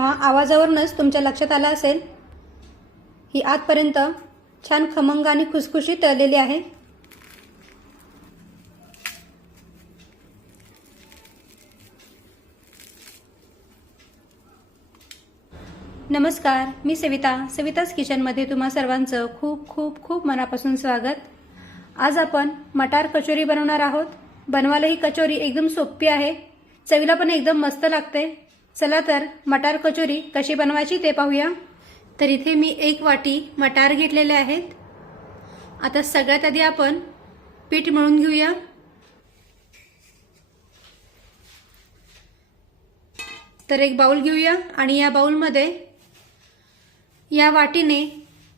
पहा आवाजावरूनच तुमच्या लक्षात आलं असेल? ही आतपर्यंत छान खमंग आणि खुसखुशीत तळलेली आहे. नमस्कार मी सविता सविताच किचनमध्ये तुम्हा सर्वांचं खूप खूप खूप मनापासून स्वागत. आज आपण मटार कचोरी बनवणार आहोत. बनवायला ही कचोरी एकदम सोपी आहे. चवीला पण एकदम मस्त लागते. चला तर मटार कचोरी कशी बनवायची ते पाहूया. तर इथे मी एक वाटी मटार घेतलेले आहेत. आता सगळ्यात आधी आपण पीठ मळून घेऊया. तर एक बाउल घेऊया आणि या बाउलमध्ये या वाटीने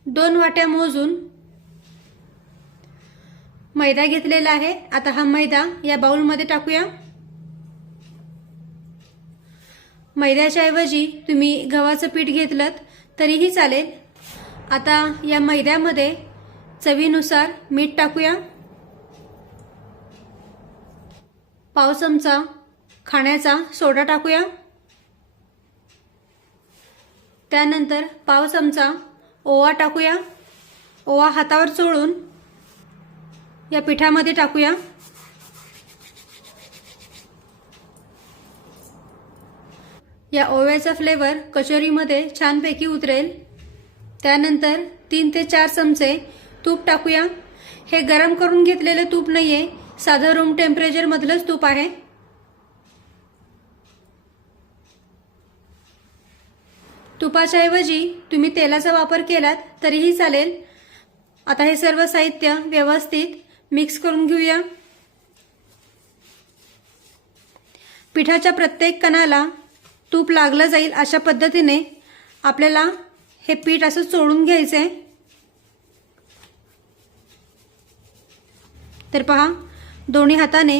दोन वाट्या मोजून मैदा घेतलेला आहे. आता हा मैदा या बाउलमध्ये टाकूया. मैद्याच्या ऐवजी तुम्ही गव्हाचं पीठ घेतलं तरीही चालेल. आता या मैद्यामध्ये चवीनुसार मीठ टाकूया. पाव चमचा खाण्याचा सोडा टाकूया. त्यानंतर पाव चमचा ओवा टाकूया. ओवा हातावर चोळून या पिठामध्ये टाकूया. या ओव्याचा फ्लेवर कचोरीमध्ये छानपैकी उतरेल. त्यानंतर तीन ते चार चमचे तूप टाकूया. हे गरम करून घेतलेलं तूप नाही आहे साधं रूम टेम्परेचरमधलंच तूप आहे. तुपाच्या ऐवजी तुम्ही तेलाचा वापर केलात तरीही चालेल. आता हे सर्व साहित्य व्यवस्थित मिक्स करून घेऊया. पिठाच्या प्रत्येक कणाला तूप लागलं जाईल अशा पद्धतीने आपल्याला हे पीठ असं चोळून घ्यायचं आहे तर पहा दोन्ही हाताने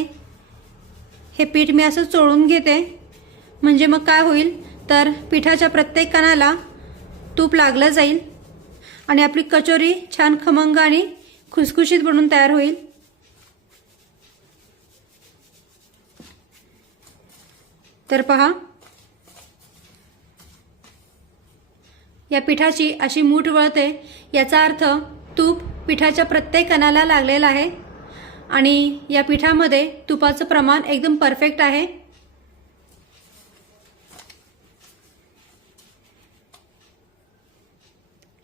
हे पीठ मी असं चोळून घेते. म्हणजे मग काय होईल? तर पिठाच्या प्रत्येक कणाला तूप लागलं जाईल आणि आपली कचोरी छान खमंग आणि खुसखुशीत बनून तयार होईल. तर पहा या पिठाची अशी मूठ वळते. याचा अर्थ तूप पिठाच्या प्रत्येक कणाला लागलेला आहे. आणि या पिठामध्ये तुपाचं प्रमाण एकदम परफेक्ट आहे.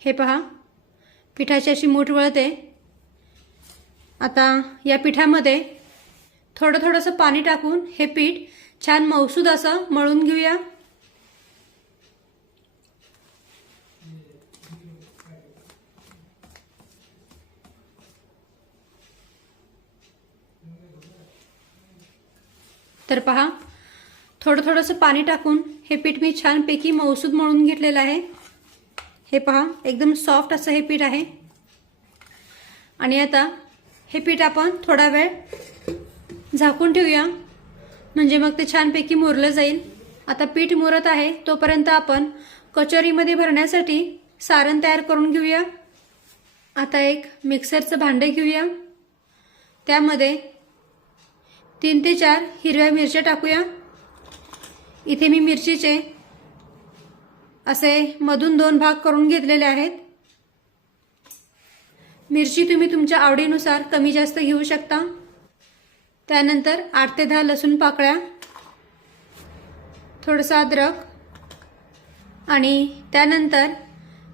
हे पहा. पिठाची अशी मूठ वळते. आता या पिठामध्ये थोडं थोडंसं पाणी टाकून हे पीठ छान मौसूद असं मळून घेऊया. तर पहा थोडं थोडंसं पाणी टाकून हे पीठ मी छानपैकी मौसूद मळून घेतलेलं आहे. हे पहा एकदम सॉफ्ट असं हे पीठ आहे. आणि आता हे पीठ आपण थोडा वेळ झाकून ठेवूया. म्हणजे मग ते छानपैकी मुरलं जाईल. आता पीठ मुरत आहे तोपर्यंत आपण कचोरीमध्ये भरण्यासाठी सारण तयार करून घेऊया. आता एक मिक्सरचं भांडं घेऊया. त्यामध्ये तीन ते चार हिरव्या मिरच्या टाकूया. इथे मी मिरचीचे असे मधून दोन भाग करून घेतलेले आहेत. मिरची तुम्ही तुमच्या आवडीनुसार कमी जास्त घेऊ शकता. त्यानंतर आठ ते दहा लसूण पाकळ्या थोडंसं अद्रक आणि त्यानंतर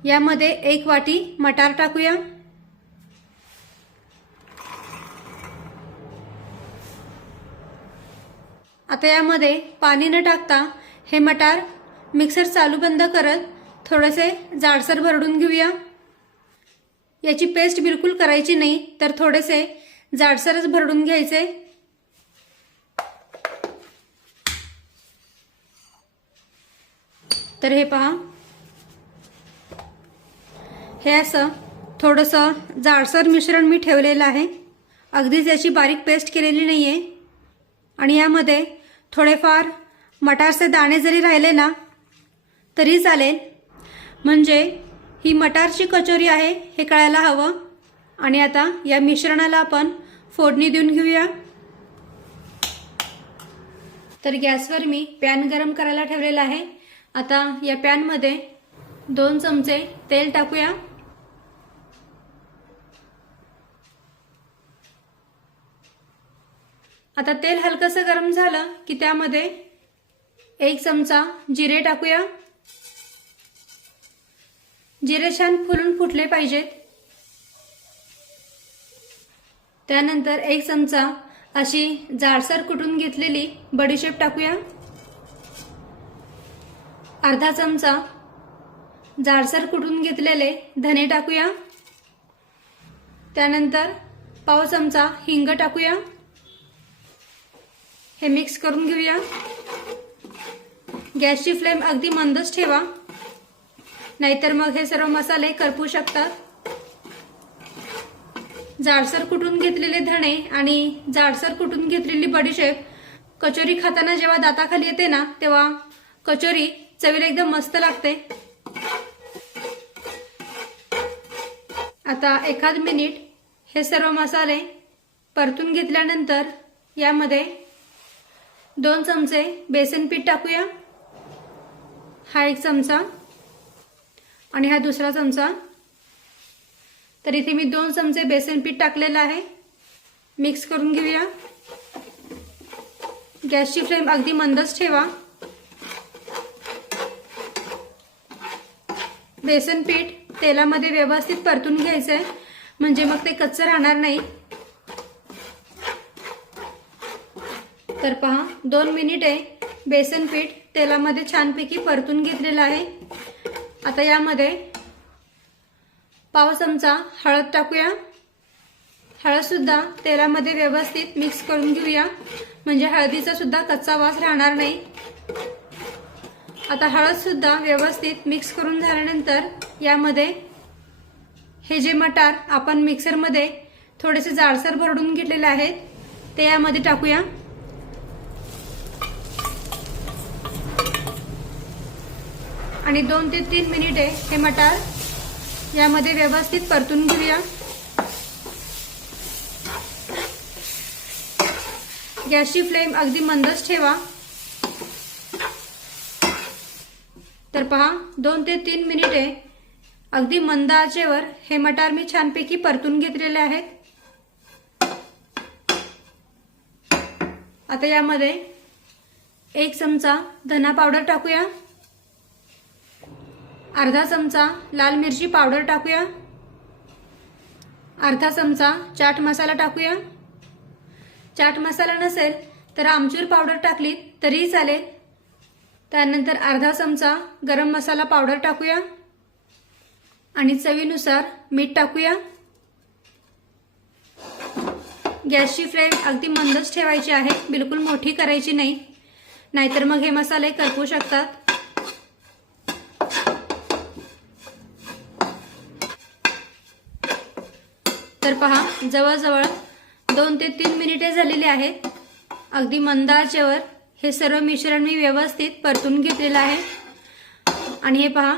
यामध्ये एक वाटी मटार टाकूया. आता यामध्ये पाणी न टाकता हे मटार मिक्सर चालू बंद करत थोडेसे जाडसर भरडून घेऊया. याची पेस्ट बिलकुल करायची नाही तर थोडेसे जाडसरच भरडून घ्यायचे. तर हे पहा. हे असं थोडंसं जाडसर मिश्रण मी ठेवलेलं आहे. अगदीच याची बारीक पेस्ट केलेली नाही आहे आणि यामध्ये थोडेफार मटारचे दाणे जरी राहिले ना तरी चालेल. म्हणजे ही मटारची कचोरी आहे हे कळायला हवं. आणि आता या मिश्रणाला आपण फोडणी देऊन घेऊया. तर गॅसवर मी पॅन गरम करायला ठेवलेला आहे. आता या पॅनमध्ये दोन चमचे तेल टाकूया. आता तेल हलकंसं गरम झालं की त्यामध्ये एक चमचा जिरे टाकूया. जिरे छान फुलून फुटले पाहिजेत. त्यानंतर एक चमचा अशी जाडसर कुटून घेतलेली बडीशेप टाकूया. अर्धा चमचा जाडसर कुटून घेतलेले धने टाकूया. त्यानंतर पाव चमचा हिंग टाकूया. हे मिक्स करून घेऊया. गॅसची फ्लेम अगदी मंदच ठेवा. नाहीतर मग हे सर्व मसाले करपू शकतात. जाडसर कुटून घेतलेले धणे आणि जाडसर कुटून घेतलेली बडीशेप कचोरी खाताना जेव्हा दाताखाली येते ना तेव्हा कचोरी चवीला एकदम मस्त लागते. आता एखाद मिनिट हे सर्व मसाले परतून घेतल्यानंतर यामध्ये दोन चमचे बेसन पीठ टाकूया. हा एक चमचा. आणि हा दुसरा चमचा. तर इथे मी दोन चमचे बेसन पीठ टाकलेलं आहे. मिक्स करून घेऊया. गॅसची फ्लेम अगदी मंदच ठेवा. बेसन पीठ तेलामध्ये व्यवस्थित परतून घ्यायचंय. म्हणजे मग ते कच्चं राहणार नाही. तर पहा दोन मिनिटे बेसन पीठ तेलामध्ये छानपैकी परतून घेतलेलं आहे. आता यामध्ये पाव चमचा हळद टाकूया. हळदसुद्धा तेलामध्ये व्यवस्थित मिक्स करून घेऊया. म्हणजे हळदीचा सुद्धा कच्चा वास राहणार नाही. आता हळदसुद्धा व्यवस्थित मिक्स करून झाल्यानंतर यामध्ये हे जे मटार आपण मिक्सरमध्ये थोडेसे जाडसर भरडून घेतलेले आहेत ते यामध्ये टाकूया. आणि दोन ते तीन मिनिटे हे मटार यामध्ये व्यवस्थित परतून घेऊया. गॅसची फ्लेम अगदी मंदच ठेवा. तर पहा दोन ते तीन मिनिटे अगदी मंद आचेवर हे मटार मी छानपैकी परतून घेतलेले आहेत. आता यामध्ये एक चमचा धना पावडर टाकूया. अर्धा चमचा लाल मिरची पावडर टाकूया. अर्धा चमचा चाट मसाला टाकूया. चाट मसाला नसेल तर आमचूर पावडर टाकली तरीही चालेल. त्यानंतर अर्धा चमचा गरम मसाला पावडर टाकूया. आणि चवीनुसार मीठ टाकूया. गॅसची फ्लेम अगदी मंदच ठेवायची आहे. बिलकुल मोठी करायची नाही. नाहीतर मग हे मसाले करपू शकतात. पहा जवळजवळ दोन ते तीन मिनिटे झालेली आहेत. अगदी मंद आचेवर हे सर्व मिश्रण मी व्यवस्थित परतून घेतलेलं आहे. आणि हे पहा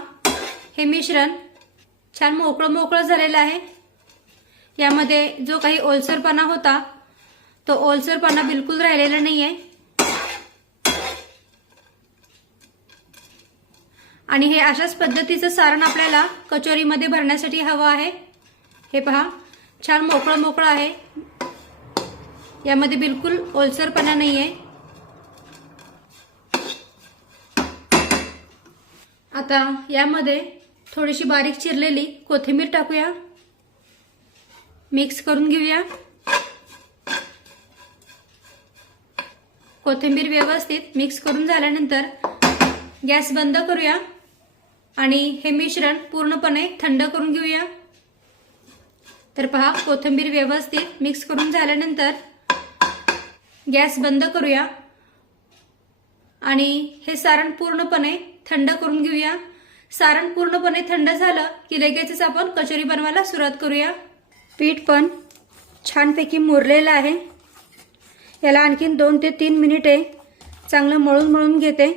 हे मिश्रण छान मोकळं मोकळं झालेलं आहे. यामध्ये जो काही ओलसरपणा होता तो ओलसरपणा बिलकुल राहिलेला नाही आहे आणि हे अशाच पद्धतीचं सारण आपल्याला कचोरीमध्ये भरण्यासाठी हवं आहे. हे पहा छान मोकळं मोकळं आहे. यामध्ये बिलकुल ओलसरपणा नाही आहे आता यामध्ये थोडीशी बारीक चिरलेली कोथिंबीर टाकूया. मिक्स करून घेऊया. कोथिंबीर व्यवस्थित मिक्स करून झाल्यानंतर गॅस बंद करूया आणि हे मिश्रण पूर्णपणे थंड करून घेऊया. तर पहा कोथिंबीर व्यवस्थित मिक्स करून झाल्यानंतर गॅस बंद करूया. आणि हे सारण पूर्णपणे थंड करून घेऊया. सारण पूर्णपणे थंड झालं की लगेचच आपण कचोरी बनवायला सुरुवात करूया. पीठ पण छानपैकी मुरलेलं आहे. याला आणखीन दोन ते तीन मिनिटे चांगलं मळून मळून घेते.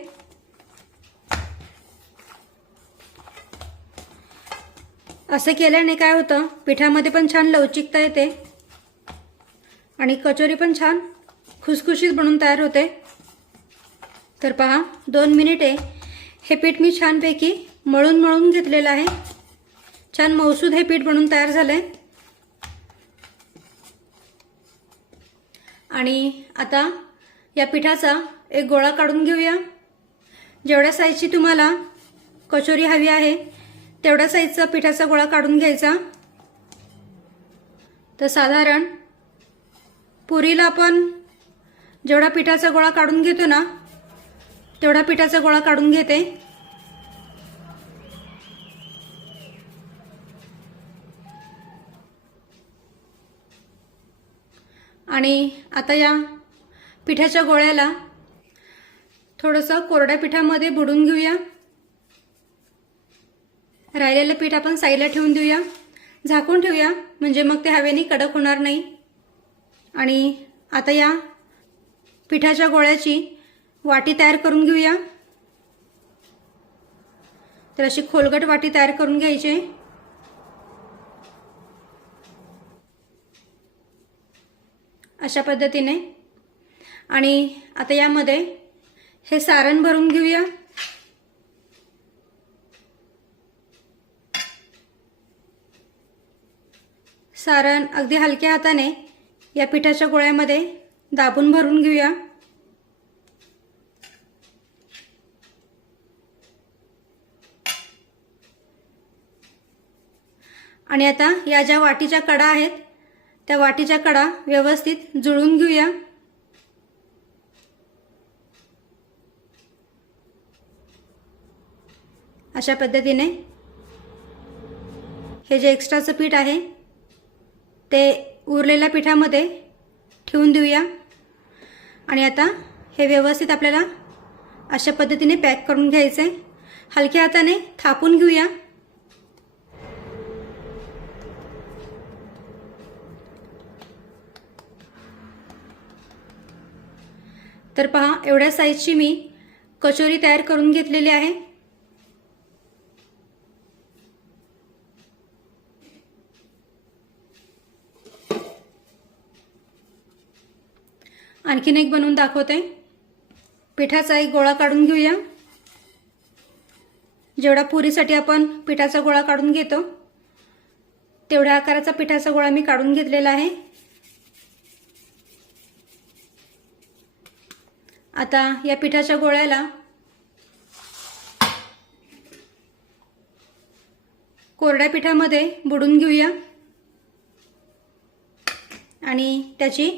असं केल्याने काय होतं? पिठामध्ये पण छान लवचिकता येते. आणि कचोरी पण छान खुसखुशीत बनून तयार होते. तर पहा दोन मिनिटे. हे पीठ मी छानपैकी मळून मळून घेतलेलं आहे. छान मौसूद हे पीठ बनून तयार झालंय. आणि आता या पिठाचा एक गोळा काढून घेऊया. जेवढ्या साईजची तुम्हाला कचोरी हवी आहे तेवढ्या साईजचा पिठाचा गोळा काढून घ्यायचा. तर साधारण पुरीला आपण जेवढा पिठाचा गोळा काढून घेतो ना तेवढा पिठाचा गोळा काढून घेते. आणि आता या पिठाच्या गोळ्याला थोडंसं कोरड्या पिठामध्ये बुडून घेऊया. राहिलेलं पीठ आपण साईडला ठेवून देऊया. झाकून ठेवूया. म्हणजे मग ते हवेने कडक होणार नाही. आणि आता या पिठाच्या गोळ्याची वाटी तयार करून घेऊया. तर अशी खोलगट वाटी तयार करून घ्यायची. अशा पद्धतीने. आणि आता यामध्ये हे सारण भरून घेऊया. सारण अगदी हलक्या हाताने या पिठाच्या गोळ्यामध्ये दाबून भरून घेऊया. आणि आता या ज्या वाटीच्या कडा आहेत त्या वाटीच्या कडा व्यवस्थित जुळून घेऊया. अशा पद्धतीने हे जे एक्स्ट्राचं पीठ आहे ते उरलेल्या पिठामध्ये ठेवून देऊया. आणि आता हे व्यवस्थित आपल्याला अशा पद्धतीने पॅक करून घ्यायचं आहे हलक्या हाताने थापून घेऊया. तर पहा एवढ्या साईजची मी कचोरी तयार करून घेतलेली आहे. आणखीन एक बनवून दाखवते. पिठाचा एक गोळा काढून घेऊया. जेवढा पुरीसाठी आपण पिठाचा गोळा काढून घेतो तेवढ्या आकाराचा पिठाचा गोळा मी काढून घेतलेला आहे. आता या पिठाच्या गोळ्याला कोरड्या पिठामध्ये बुडून घेऊया. आणि त्याची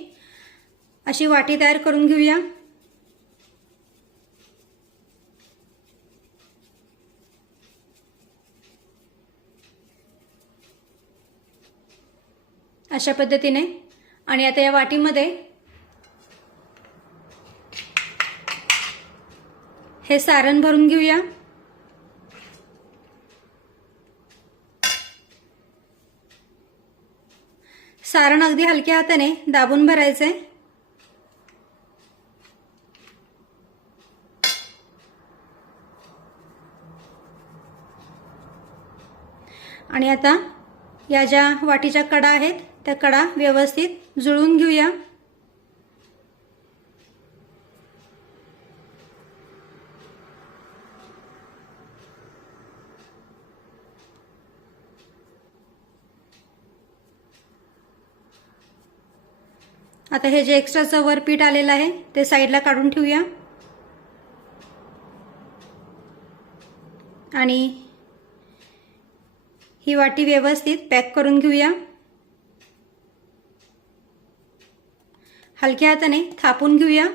अशी वाटी तयार करून घेऊया. अशा पद्धतीने. आणि आता या वाटीमध्ये हे सारण भरून घेऊया. सारण अगदी हलक्या हाताने दाबून भरायचंय. आणि आता या ज्या वाटीच्या कडा आहेत त्या कडा व्यवस्थित जुळून घेऊया. आता हे जे एक्स्ट्राचं वर पीठ आलेलं आहे ते साईडला काढून ठेवूया. आणि ही वाटी व्यवस्थित पॅक करून घेऊया. हलक्या हाताने थापून घेऊया.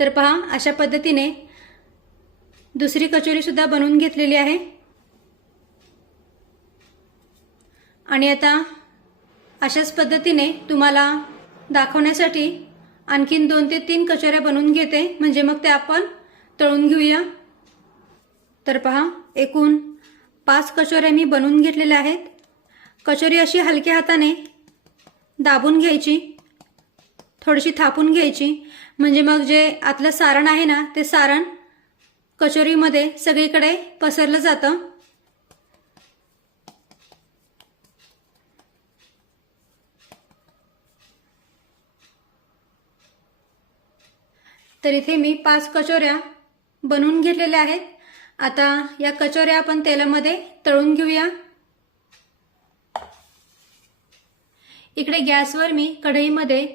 तर पहा अशा पद्धतीने दुसरी कचोरी सुद्धा बनवून घेतलेली आहे. आणि आता अशाच पद्धतीने तुम्हाला दाखवण्यासाठी आणखीन दोन ते तीन कचोऱ्या बनवून घेते. म्हणजे मग ते आपण तळून घेऊया. तर पहा एकूण पाच कचोऱ्या मी बनवून घेतलेल्या आहेत. कचोरी अशी हलक्या हाताने दाबून घ्यायची थोडीशी थापून घ्यायची. म्हणजे मग जे आतलं सारण आहे ना ते सारण कचोरीमध्ये सगळीकडे पसरलं जातं. तर इथे मी पाच कचोऱ्या बनवून घेतलेल्या आहेत. आता या कचोऱ्या आपण तेलामध्ये तळून घेऊया. इकडे गॅसवर मी कढईमध्ये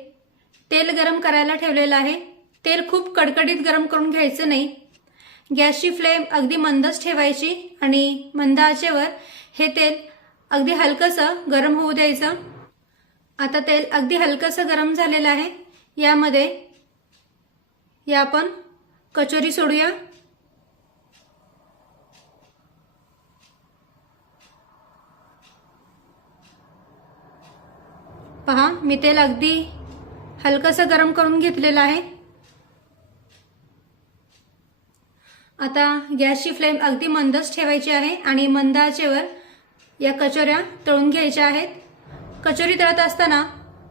तेल गरम करायला ठेवलेलं आहे. तेल खूप कडकडीत गरम करून घ्यायचं नाही. गॅसची फ्लेम अगदी मंदच ठेवायची आणि मंद आचेवर हे तेल अगदी हलकंसं गरम होऊ द्यायचं. आता तेल अगदी हलकंसं गरम झालेलं आहे. यामध्ये या आपण कचोरी सोडूया. पहा मी तेल अगदी हलकंसं गरम करून घेतलेलं आहे. आता गॅसची फ्लेम अगदी मंदच ठेवायची आहे आणि मंद आचेवर या कचोऱ्या तळून घ्यायच्या आहेत. कचोरी तळत असताना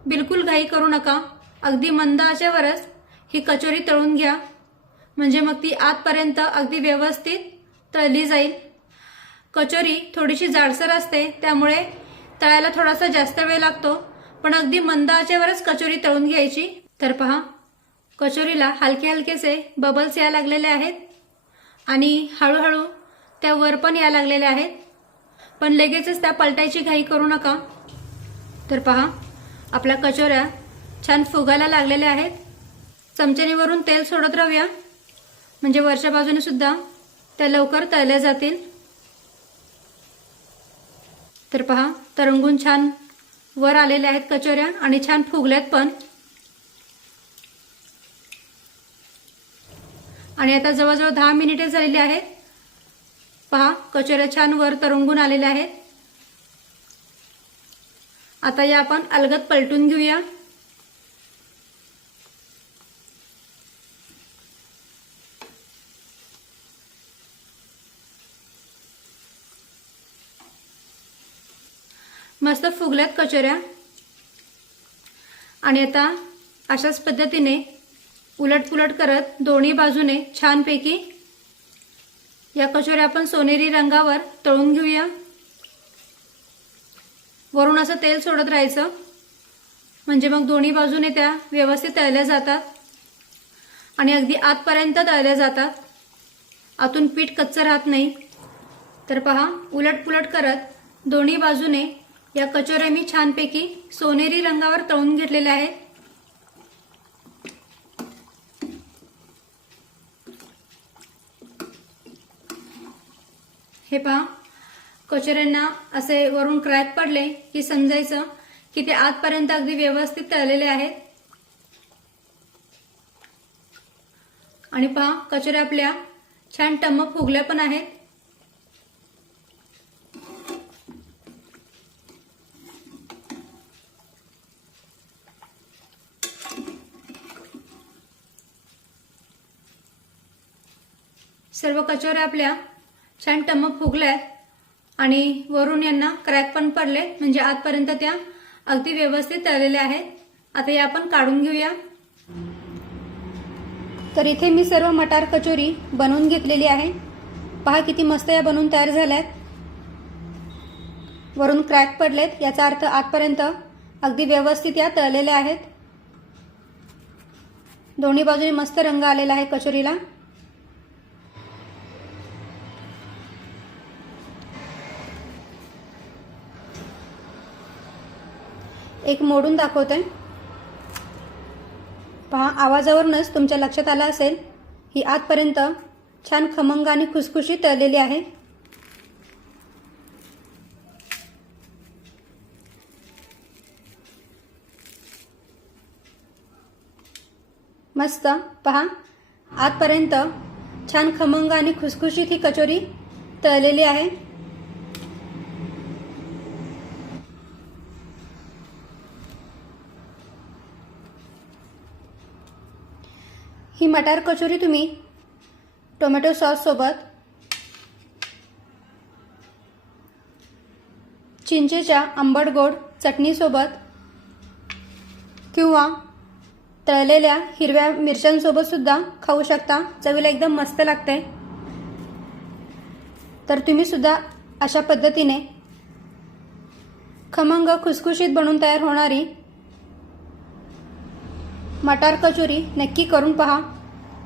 बिलकुल घाई करू नका. अगदी मंद आचेवरच ही कचोरी तळून घ्या. म्हणजे मग ती आतपर्यंत अगदी व्यवस्थित तळली जाईल. कचोरी थोडीशी जाडसर असते त्यामुळे तळायला थोडासा जास्त वेळ लागतो. पण अगदी मंद आचेवरच कचोरी तळून घ्यायची. तर पहा कचोरीला हलके हलकेसे बबल्स या लागलेले आहेत. आणि हळूहळू त्या वर पण या लागलेल्या आहेत. पण लगेचच त्या पलटायची घाई करू नका. तर पहा आपल्या कचोऱ्या छान फुगायला लागलेल्या आहेत. चमच्याने वरून तेल सोडत राहूया. म्हणजे वरच्या बाजूने सुद्धा त्या लवकर तळल्या जातील. तर पहा तरंगून छान वर आलेल्या आहेत कचोऱ्या आणि छान फुगल्यात पण. आणि आता जवळजवळ दहा मिनिटे झालेली आहेत. पहा कचोऱ्या छान वर तरंगून आलेल्या आहेत. आता या आपण अलगद पलटून घेऊया. मस्त फुगल्यात कचोऱ्या. आणि आता अशाच पद्धतीने उलटपुलट करत दोन्ही बाजूने छानपैकी या कचोऱ्या आपण सोनेरी रंगावर तळून घेऊया. वरून असं तेल सोडत राहायचं. म्हणजे मग दोन्ही बाजूने त्या व्यवस्थित तळल्या जातात. आणि अगदी आतपर्यंत तळल्या जातात. आतून पीठ कच्चं राहत नाही. तर पहा उलटपुलट करत दोन्ही बाजूने या कचोऱ्या मी छानपैकी सोनेरी रंगावर तळून घेतलेल्या आहेत. हे पहा कचोऱ्यांना असे वरून क्रॅक पडले की समजायचं की ते आतपर्यंत अगदी व्यवस्थित तळलेले आहेत. आणि पहा कचोऱ्या आपल्या छान टम्म फुगल्या पण आहेत. सर्व कचोऱ्या आपल्या छान टमक फुगल्यात आणि वरून यांना क्रॅक पण पडले म्हणजे आजपर्यंत त्या अगदी व्यवस्थित तळलेल्या आहेत. आता या आपण काढून घेऊया. तर इथे मी सर्व मटार कचोरी बनवून घेतलेली आहे. पहा किती मस्त या बनवून तयार झाल्यात. वरून क्रॅक पडलेत याचा अर्थ आजपर्यंत अगदी व्यवस्थित या तळलेल्या आहेत. दोन्ही बाजूने मस्त रंग आलेला आहे कचोरीला. एक मोडून दाखवते पहा आवाजावरूनच तुमच्या लक्षात आलं असेल ही आतपर्यंत छान खमंग आणि खुसखुशीत तळलेली आहे. मस्त पहा आतपर्यंत छान खमंग आणि खुसखुशीत ही कचोरी तळलेली आहे. ही मटार कचोरी तुम्ही टोमॅटो सॉससोबत चिंचेच्या आंबट गोड चटणीसोबत किंवा तळलेल्या हिरव्या मिरच्यांसोबत सुद्धा खाऊ शकता. चवीला एकदम मस्त लागते तर तुम्ही सुद्धा अशा पद्धतीने खमंग खुसखुशीत बनून तयार होणारी मटार कचोरी नक्की करून पहा.